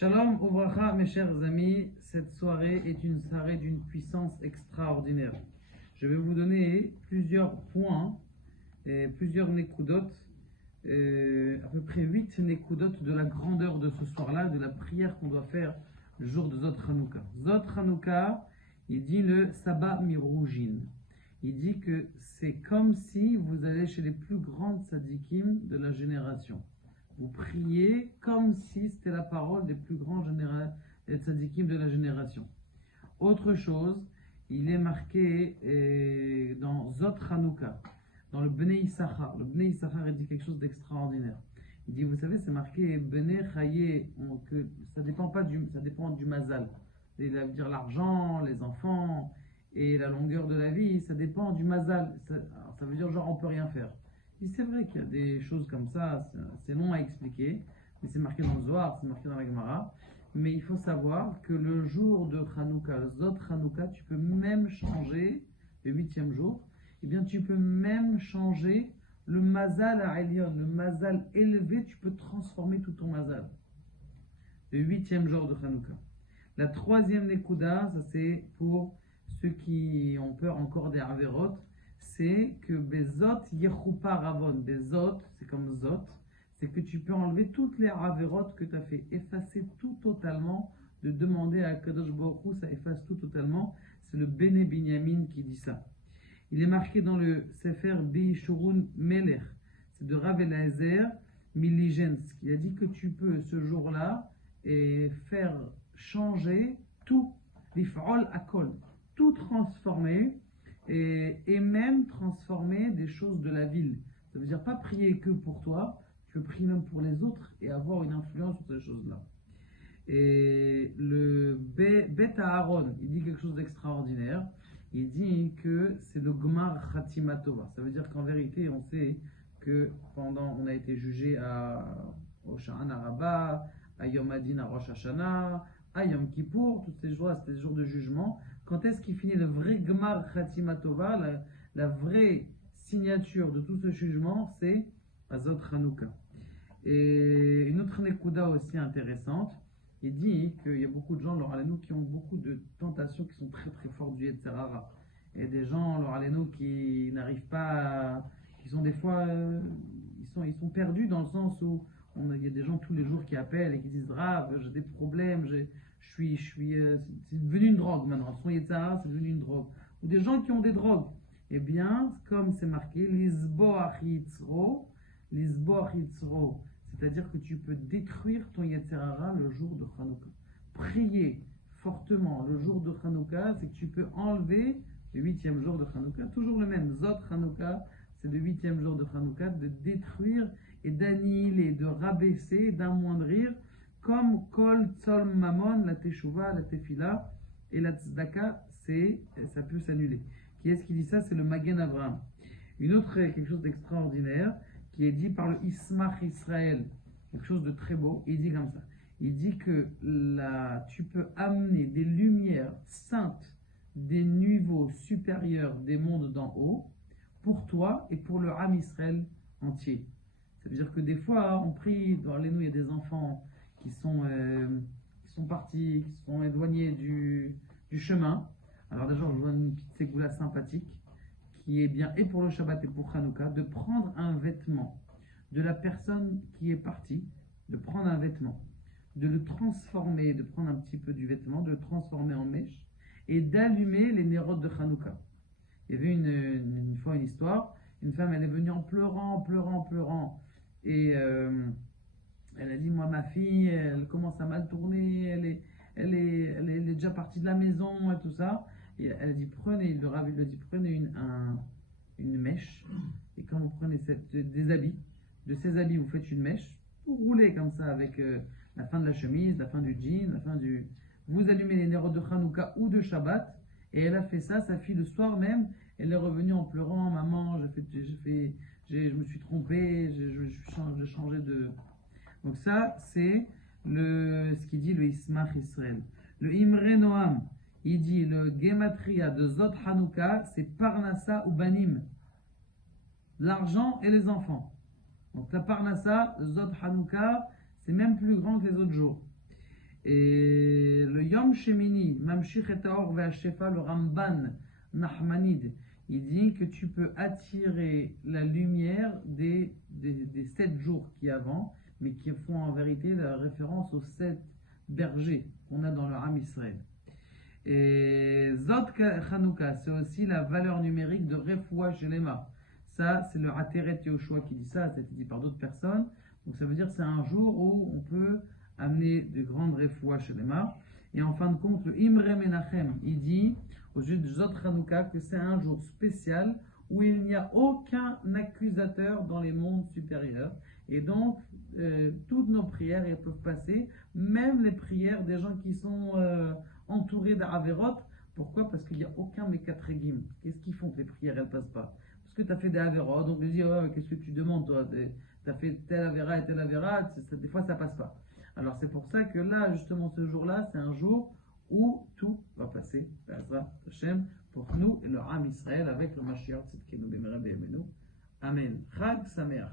Shalom Ouvracha, mes chers amis, cette soirée est une soirée d'une puissance extraordinaire. Je vais vous donner plusieurs points, plusieurs nekudot, à peu près 8 nekudot de la grandeur de ce soir-là, de la prière qu'on doit faire le jour de Zot Hanouka. Zot Hanouka, il dit le Saba Miroujin. Il dit que c'est comme si vous allez chez les plus grandes tzadikim de la génération. Vous priez comme si c'était la parole des plus grands tzadikim de la génération. Autre chose, il est marqué dans Zot Hanouka, dans le Bnei Issachar. Le Bnei Issachar, il dit quelque chose d'extraordinaire. Il dit, vous savez, c'est marqué Bnei Chaye, que ça dépend du mazal. Il veut dire l'argent, les enfants et la longueur de la vie, ça dépend du mazal. Ça veut dire genre on peut rien faire. C'est vrai qu'il y a des choses comme ça, c'est long à expliquer, mais c'est marqué dans le Zohar, c'est marqué dans la Gemara. Mais il faut savoir que le jour de Hanouka, Zot Hanouka, tu peux même changer, le 8e jour, eh bien tu peux même changer le mazal à Elion, le mazal élevé, tu peux transformer tout ton mazal. Le 8e jour de Hanouka. La 3e Nekuda, ça c'est pour ceux qui ont peur encore des Averot, c'est que Bezot Yechupa Ravon. Bezot, c'est comme Zot, c'est que tu peux enlever toutes les Averot que tu as fait, effacer tout totalement, de demander à Kadosh Baruch Hu, ça efface tout totalement. C'est le Bene Binyamin qui dit ça. Il est marqué dans le Sefer Beishurun Melech, c'est de Rav Eliezer Miligensky. Il a dit que tu peux ce jour-là faire changer tout, l'if'ol akol, tout transformer. Et même transformer des choses de la ville. Ça veut dire pas prier que pour toi, tu peux prier même pour les autres et avoir une influence sur ces choses-là. Et le Bet Aaron, il dit quelque chose d'extraordinaire. Il dit que c'est le Gmar Khatima Tova. Ça veut dire qu'en vérité, on sait que on a été jugé au Sha'an Araba, à Yom Adin à Rosh Hashanah, à Yom Kippour, tous ces jours-là, c'était des jours de jugement. Quand est-ce qu'il finit le vrai Gmar Khatima Tova, la vraie signature de tout ce jugement, c'est Azot Hanouka. Et une autre Nekuda aussi intéressante, il dit qu'il y a beaucoup de gens, leur Alenu, qui ont beaucoup de tentations qui sont très très fortes du Yetzer Hara. Et des gens, leur Alenu, qui n'arrivent pas qui sont des fois, ils sont perdus dans le sens où il y a des gens tous les jours qui appellent et qui disent Rav, j'ai des problèmes, c'est devenu une drogue maintenant. Son Yetzer Hara, c'est devenu une drogue. Ou des gens qui ont des drogues. Eh bien, comme c'est marqué, Lisboach Yitzro, c'est-à-dire que tu peux détruire ton Yetzer Hara le jour de Hanouka. Prier fortement le jour de Hanouka, c'est que tu peux enlever le 8e jour de Hanouka, toujours le même, Zot Hanouka, c'est le 8e jour de Hanouka, de détruire et d'annihiler, de rabaisser, d'amoindrir, comme Kol Tzol Mamon, la Teshuvah, la Tefila et la Tzedaka, ça peut s'annuler. Qui est-ce qui dit ça? C'est le Magen Avraham. Une autre, quelque chose d'extraordinaire, qui est dit par le Ismach Israël, quelque chose de très beau, il dit comme ça. Il dit que tu peux amener des lumières saintes des niveaux supérieurs des mondes d'en haut pour toi et pour le Ham Israël entier. Ça veut dire que des fois, on prie, dans les nous, il y a des enfants qui sont partis, qui sont éloignés du chemin. Alors déjà, on voit une petite ségoula sympathique qui est bien, et pour le Shabbat et pour Hanouka, de prendre un vêtement de la personne qui est partie, de prendre un vêtement, de le transformer, de prendre un petit peu du vêtement, de le transformer en mèche, et d'allumer les nérodes de Hanouka. Il y avait une fois une histoire, une femme, elle est venue en pleurant, et elle a dit, moi ma fille, elle commence à mal tourner, elle est déjà partie de la maison et tout ça. Et elle a dit, le Rav lui a dit, prenez une mèche, et quand vous prenez des habits, de ces habits vous faites une mèche, vous roulez comme ça avec la fin de la chemise, la fin du jean, vous allumez les nérodes de Hanouka ou de Shabbat, et elle a fait ça, sa fille le soir même, elle est revenue en pleurant, maman, je me suis trompée, j'ai changé de... Donc ça, c'est ce qu'il dit le Ismach Israël. Le Imre Noam, il dit le Gematria de Zot Hanouka, c'est Parnassa ou Banim, l'argent et les enfants. Donc la Parnassa, Zot Hanouka, c'est même plus grand que les autres jours. Et le Yom Shemini, Mamshich et Taor Ve'ashefa, le Ramban Nachmanide, il dit que tu peux attirer la lumière des 7 jours qui avant, mais qui font en vérité la référence aux 7 bergers qu'on a dans le Ham Israël. Et Zot Chanukah, c'est aussi la valeur numérique de Refoua Shelema. Ça, c'est le Ateret Yehoshua qui dit ça, ça a été dit par d'autres personnes. Donc ça veut dire que c'est un jour où on peut amener de grandes Refoua Shelema. Et en fin de compte, le Imre Menachem, il dit au sujet de Zot Chanukah que c'est un jour spécial où il n'y a aucun accusateur dans les mondes supérieurs. Et donc, toutes nos prières elles peuvent passer, même les prières des gens qui sont entourés d'Averot. Pourquoi? Parce qu'il n'y a aucun Mekatregim. Qu'est-ce qu'ils font que les prières elles ne passent pas? Parce que tu as fait des Averot, donc ils disent oh, qu'est-ce que tu demandes toi? Tu as fait tel Avera et tel Avera, des fois ça passe pas. Alors c'est pour ça que là, justement, ce jour-là, c'est un jour où tout va passer, pour nous et le Ham Israël avec le Mashiach Tzidkenu B'Meira B'Yameinu. Amen. Chag Sameach.